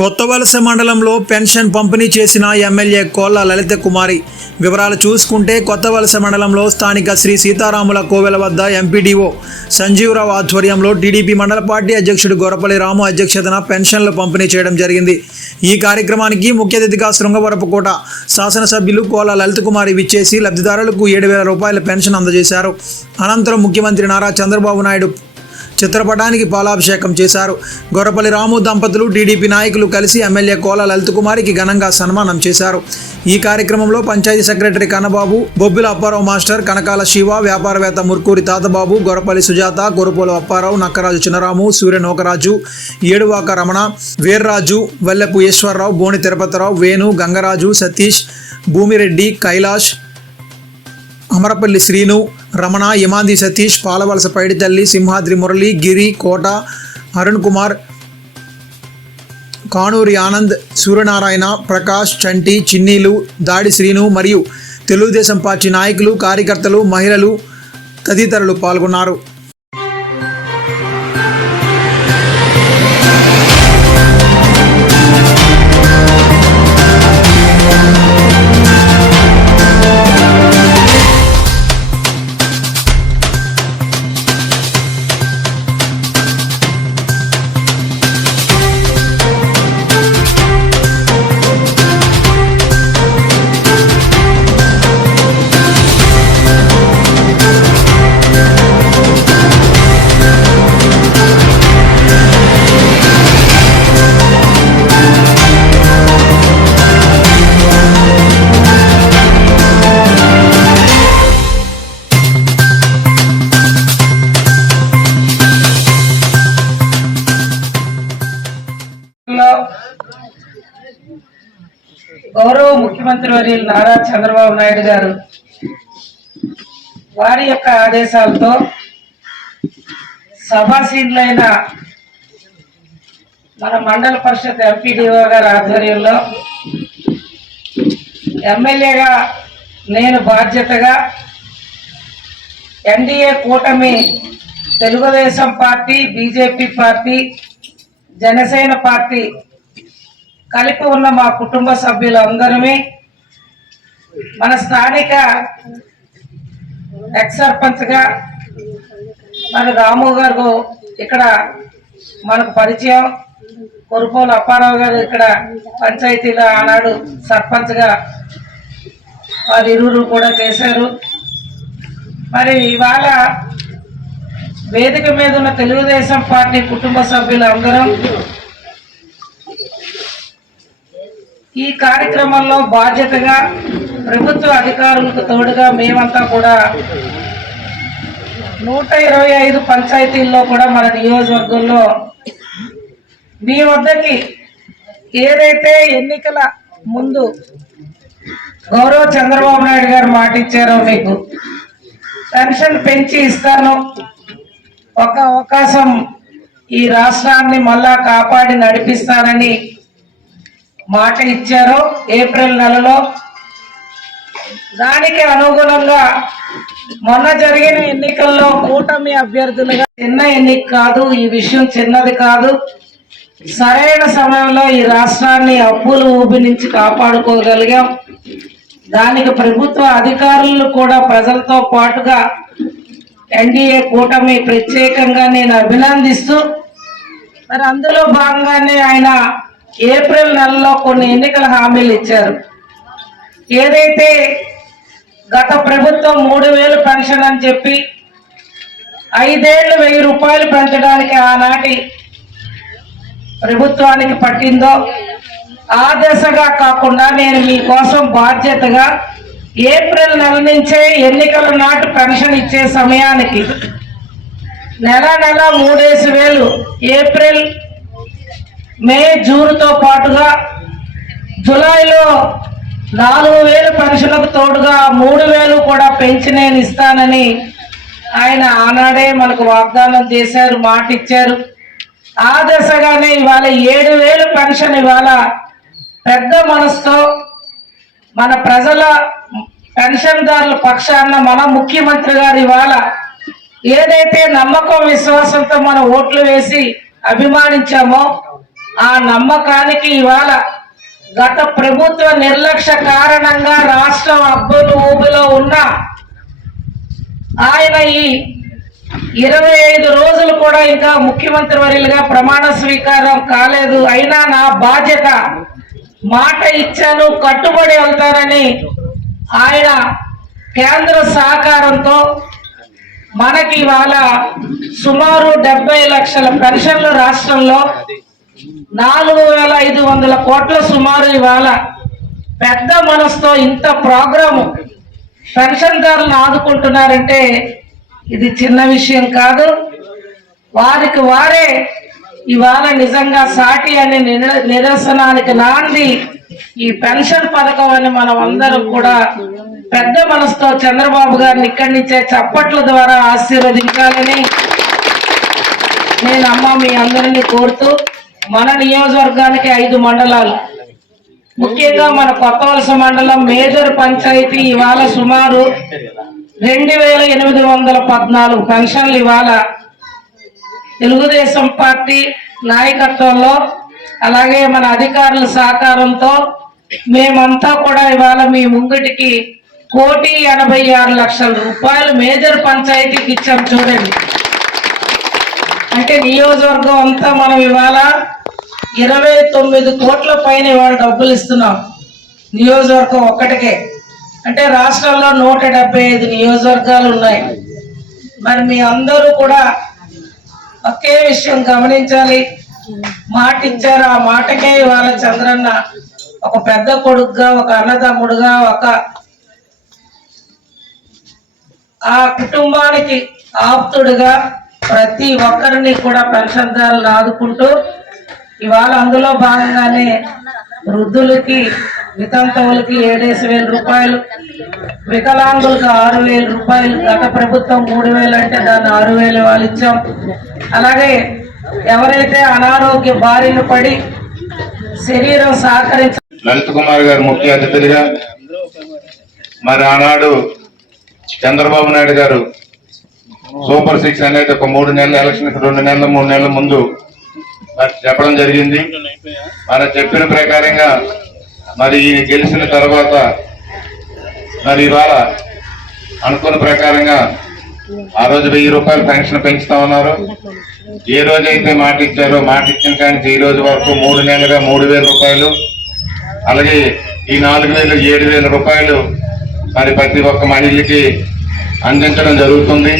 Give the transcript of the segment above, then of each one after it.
కొత్తవలస మండలంలో పెన్షన్ పంపిణీ చేసిన ఎమ్మెల్యే కోళ్ళ లలిత కుమారి. వివరాలు చూసుకుంటే కొత్తవలస మండలంలో స్థానిక శ్రీ సీతారాముల కోవెల వద్ద ఎంపీడీఓ సంజీవరావు ఆధ్వర్యంలో టీడీపీ మండల పార్టీ అధ్యక్షుడు గొరపల్లి రాము అధ్యక్షతన పెన్షన్లు పంపిణీ చేయడం జరిగింది. ఈ కార్యక్రమానికి ముఖ్య అతిథిగా శృంగవరపుకోట శాసనసభ్యులు కోల లలిత కుమారి విచ్చేసి లబ్ధిదారులకు ఏడు వేల రూపాయల పెన్షన్ అందజేశారు. అనంతరం ముఖ్యమంత్రి నారా చంద్రబాబు నాయుడు చిత్రపటానికి పాలాభిషేకం చేశారు. గొర్రపల్లి రాము దంపతులు టీడీపీ నాయకులు కలిసి ఎమ్మెల్యే కోల లలిత్ కుమారికి ఘనంగా సన్మానం చేశారు. ఈ కార్యక్రమంలో పంచాయతీ సెక్రటరీ కన్నబాబు బొబ్బిల అప్పారావు మాస్టర్ కనకాల శివ వ్యాపారవేత్త ముర్కూరి తాతబాబు గొరపల్లి సుజాత గొరుపోలు అప్పారావు నక్కరాజు చిన్నరాము సూర్య నోకరాజు ఏడువాక రమణ వీర్రాజు వల్లెపు ఈశ్వరరావు బోని తిరుపతిరావు వేణు గంగరాజు సతీష్ భూమిరెడ్డి కైలాష్ అమరపల్లి శ్రీను రమణ యమాంది సతీష్ పాలవలస పైడితల్లి సింహాద్రి మురళి గిరి కోట అరుణ్ కుమార్ కానూరి ఆనంద్ సూర్యనారాయణ ప్రకాష్ చంటి చిన్నీలు దాడి శ్రీను మరియు తెలుగుదేశం పార్టీ నాయకులు కార్యకర్తలు మహిళలు తదితరులు పాల్గొన్నారు. గౌరవ ముఖ్యమంత్రి వర్యులు నారా చంద్రబాబు నాయుడు గారు వారి యొక్క ఆదేశాలతో సభాసీనులైన మన మండల పరిషత్ ఎంపీడీఓ గారి ఆధ్వర్యంలో ఎమ్మెల్యేగా నేను బాధ్యతగా ఎన్డీఏ కూటమి Telugu Desam party BJP party Jana Sena party కలిపి ఉన్న మా కుటుంబ సభ్యులందరమే మన స్థానిక ఎక్స్ సర్పంచ్గా మన రాము గారు ఇక్కడ మనకు పరిచయం. కొరుపోలు అప్పారావు గారు ఇక్కడ పంచాయతీలో ఆనాడు సర్పంచ్గా వారి ఇరువురు కూడా చేశారు. మరి ఇవాళ వేదిక మీద ఉన్న తెలుగుదేశం పార్టీ కుటుంబ సభ్యులందరం ఈ కార్యక్రమంలో బాధ్యతగా ప్రభుత్వ అధికారులకు తోడుగా మేమంతా కూడా నూట ఇరవై ఐదు పంచాయతీల్లో కూడా మన నియోజకవర్గంలో మీ వద్దకి ఏదైతే ఎన్నికల ముందు గౌరవ చంద్రబాబు నాయుడు గారు మాట ఇచ్చారో మీకు పెన్షన్ పెంచి ఇస్తాను. ఒక అవకాశం ఈ రాష్ట్రాన్ని మళ్ళా కాపాడి నడిపిస్తానని మాట ఇచ్చారు ఏప్రిల్ నెలలో. దానికి అనుగుణంగా మొన్న జరిగిన ఎన్నికల్లో కూటమి అభ్యర్థులుగా చిన్న ఎన్నిక కాదు ఈ విషయం చిన్నది కాదు. సరైన సమయంలో ఈ రాష్ట్రాన్ని అప్పులు ఊబి నుంచి కాపాడుకోగలిగాం. దానికి ప్రభుత్వ అధికారులు కూడా ప్రజలతో పాటుగా ఎన్డీఏ కూటమి ప్రత్యేకంగా నేను అభినందిస్తూ మరి అందులో భాగంగానే ఆయన ఏప్రిల్ నెలలో కొన్ని ఎన్నికల హామీలు ఇచ్చారు. ఏదైతే గత ప్రభుత్వం మూడు వేలు పెన్షన్ అని చెప్పి ఐదేళ్ళు వెయ్యి రూపాయలు పెంచడానికి ఆనాటి ప్రభుత్వానికి పట్టిందో ఆ దశగా కాకుండా నేను మీకోసం బాధ్యతగా ఏప్రిల్ నెల నుంచే ఎన్నికల నాటు పెన్షన్ ఇచ్చే సమయానికి నెల నెల మూడేసి వేలు ఏప్రిల్ మే జూన్తో పాటుగా జూలైలో నాలుగు వేలు పెన్షన్లకు తోడుగా మూడు వేలు కూడా పెంచి నేను ఇస్తానని ఆయన ఆనాడే మనకు వాగ్దానం చేశారు మాట ఇచ్చారు ఆ దశగానే ఇవాళ ఏడు వేలు పెన్షన్ ఇవాళ పెద్ద మనసుతో మన ప్రజల పెన్షన్దారుల పక్షాన మన ముఖ్యమంత్రి గారు ఇవాళ ఏదైతే నమ్మకం విశ్వాసంతో మన ఓట్లు వేసి అభిమానించామో ఆ నమ్మకానికి ఇవాళ గత ప్రభుత్వ నిర్లక్ష్య కారణంగా రాష్ట్రం అబ్బులు ఊబిలో ఉన్న ఆయన ఈ ఇరవై ఐదు రోజులు కూడా ఇంకా ముఖ్యమంత్రి వర్యులుగా ప్రమాణ స్వీకారం కాలేదు. అయినా నా బాధ్యత మాట ఇచ్చాను కట్టుబడి వెళ్తానని ఆయన కేంద్ర సహకారంతో మనకి ఇవాళ సుమారు డెబ్బై లక్షల పెన్షన్లు రాష్ట్రంలో నాలుగు వేల ఐదు వందల కోట్ల సుమారు ఇవాళ పెద్ద మనసుతో ఇంత ప్రోగ్రాము పెన్షన్దారులను ఆదుకుంటున్నారంటే ఇది చిన్న విషయం కాదు. వారికి వారే ఇవాళ నిజంగా సాటి అనే నిదర్శనానికి నాంది ఈ పెన్షన్ పథకం అని మనం అందరం కూడా పెద్ద మనసుతో చంద్రబాబు గారిని ఇక్కడి నుంచే చప్పట్ల ద్వారా ఆశీర్వదించాలని నేను అమ్మ మీ అందరినీ కోరుతూ మన నియోజకవర్గానికి ఐదు మండలాలు. ముఖ్యంగా మన కొత్త వలస మండలం మేజర్ పంచాయతీ ఇవాళ సుమారు రెండు వేల ఎనిమిది వందల పద్నాలుగు పెన్షన్లు ఇవాళ తెలుగుదేశం పార్టీ నాయకత్వంలో అలాగే మన అధికారుల సహకారంతో మేమంతా కూడా ఇవాళ మీ ముంగిటికి కోటి ఎనభై ఆరు లక్షల రూపాయలు మేజర్ పంచాయతీకి ఇచ్చాం చూడండి. అంటే నియోజకవర్గం అంతా మనం ఇవాళ ఇరవై తొమ్మిది కోట్ల పైన ఇవాళ డబ్బులు ఇస్తున్నాం. నియోజకవర్గం ఒక్కటికే. అంటే రాష్ట్రంలో నూట డెబ్బై ఐదు నియోజకవర్గాలు ఉన్నాయి. మరి మీ అందరూ కూడా ఒకే విషయం గమనించాలి. మాట ఇచ్చారు ఆ మాటకే ఇవాళ చంద్రన్న ఒక పెద్ద కొడుకుగా ఒక అన్నదమ్ముడుగా ఒక ఆ కుటుంబానికి ఆప్తుడుగా ప్రతి ఒక్కరిని కూడా పెన్షన్దారులు ఆదుకుంటూ ఇవాళ అందులో భాగంగానే వృద్ధులకి వితంతువులకి ఏడేసి వేల రూపాయలు వికలాంగులకు ఆరు వేల రూపాయలు గత ప్రభుత్వం మూడు వేలు అంటే దాన్ని ఆరు వేలు వాళ్ళు ఇచ్చాం. అలాగే ఎవరైతే అనారోగ్య బారిన పడి శరీరం సహకరించ లలిత్ కుమార్ గారు ముఖ్య అతిథులుగా మరి ఆనాడు చంద్రబాబు నాయుడు గారు సూపర్ సిక్స్ అనేది ఒక మూడు నెలల ఎలక్షన్ రెండు నెలల మూడు నెలల ముందు చెప్పడం జరిగింది. మరి చెప్పిన ప్రకారంగా మరి ఈయన గెలిచిన తర్వాత మరి ఇవాళ అనుకున్న ప్రకారంగా ఆ రోజు వెయ్యి రూపాయలు పెన్షన్ పెంచుతా ఉన్నారు. ఏ రోజైతే మాట ఇచ్చారో మాట ఇచ్చిన కానీ ఈ రోజు వరకు మూడు నెలలుగా మూడు వేల రూపాయలు అలాగే ఈ నాలుగు వేలు ఏడు వేల రూపాయలు మరి ప్రతి ఒక్క మహిళకి అందించడం జరుగుతుంది.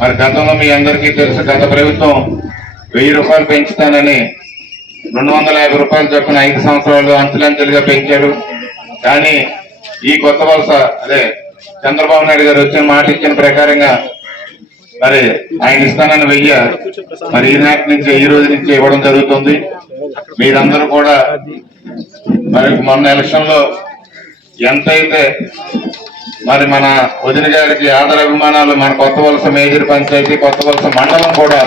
మరి గతంలో మీ అందరికీ తెలుసు గత ప్రభుత్వం వెయ్యి రూపాయలు పెంచుతానని రెండు వందల యాభై రూపాయలు చొప్పున ఐదు సంవత్సరాలు అంచెలంచెలుగా పెంచాడు. కానీ ఈ కొత్త వలస అదే చంద్రబాబు నాయుడు గారు వచ్చిన మాట ఇచ్చిన ప్రకారంగా మరి ఆయన ఇస్తానని వెయ్య మరి ఈనాటి నుంచి ఈ రోజు నుంచి ఇవ్వడం జరుగుతుంది. మీరందరూ కూడా మరి మొన్న ఎలక్షన్లో ఎంతైతే మరి మన వదిన గారికి ఆదర అభిమానాలు మన కొత్త వలస మేజర్ పంచాయతీ కొత్త వలస మండలం కూడా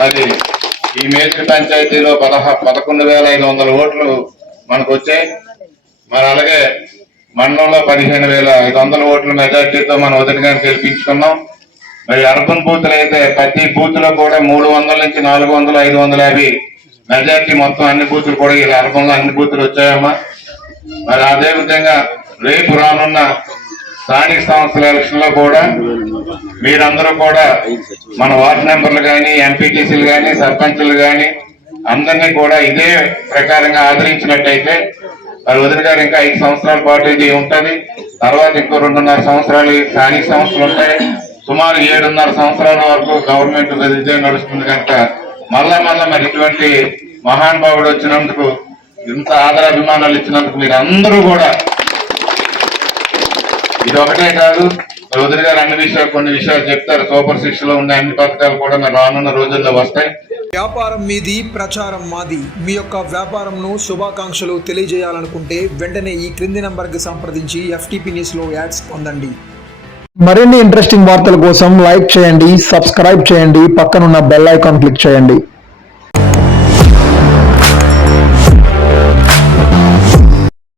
మరి ఈ మేజర్ పంచాయతీలో పదహ పదకొండు వేల ఐదు వందల ఓట్లు మనకు వచ్చాయి మరి అలాగే మండలంలో పదిహేను వేల ఐదు వందల ఓట్ల మెజార్టీతో మనం వదిలిగానే గెలిపించుకున్నాం. మరి అర్బన్ బూత్లు అయితే ప్రతి బూత్లో కూడా మూడు వందల నుంచి నాలుగు వందలు ఐదు వందల యాభై మెజార్టీ మొత్తం అన్ని బూతులు కూడా ఇలా అర్బన్లో అన్ని బూతులు వచ్చాయమ్మా. మరి అదే విధంగా రేపు రానున్న స్థానిక సంస్థల ఎలక్షన్లో కూడా మీరందరూ కూడా మన వార్డు మెంబర్లు కానీ ఎంపీటీసీలు కానీ సర్పంచులు కానీ అందరినీ కూడా ఇదే ప్రకారంగా ఆదరించినట్టయితే మరి వదిన గారు ఇంకా ఐదు సంవత్సరాల పాటు ఇది ఉంటుంది. తర్వాత ఇంకో రెండున్నర సంవత్సరాలు స్థానిక సంస్థలు ఉంటాయి. సుమారు ఏడున్నర సంవత్సరాల వరకు గవర్నమెంట్ విజయం నడుస్తుంది కనుక మళ్ళా మళ్ళా మరి ఇటువంటి మహానుభావుడు వచ్చినందుకు ఇంత ఆదరాభిమానాలు ఇచ్చినందుకు మీరు అందరూ కూడా ఇది ఒకటే కాదు వదిన గారు అన్ని విషయాలు కొన్ని విషయాలు చెప్తారు. సూపర్ సిక్స్లో ఉండే అన్ని పథకాలు కూడా మరి రానున్న రోజుల్లో వస్తాయి. వ్యాపారం మీది ప్రచారం మాది. మీ యొక్క వ్యాపారంను శుభాకాంక్షలు తెలియజేయాలనుకుంటే వెంటనే ఈ క్రింది నంబర్కి సంప్రదించి ఎఫ్టీపీ న్యూస్లో యాడ్స్ పొందండి. మరిన్ని ఇంట్రెస్టింగ్ వార్తల కోసం లైక్ చేయండి సబ్స్క్రైబ్ చేయండి పక్కనున్న బెల్ ఐకాన్ క్లిక్ చేయండి.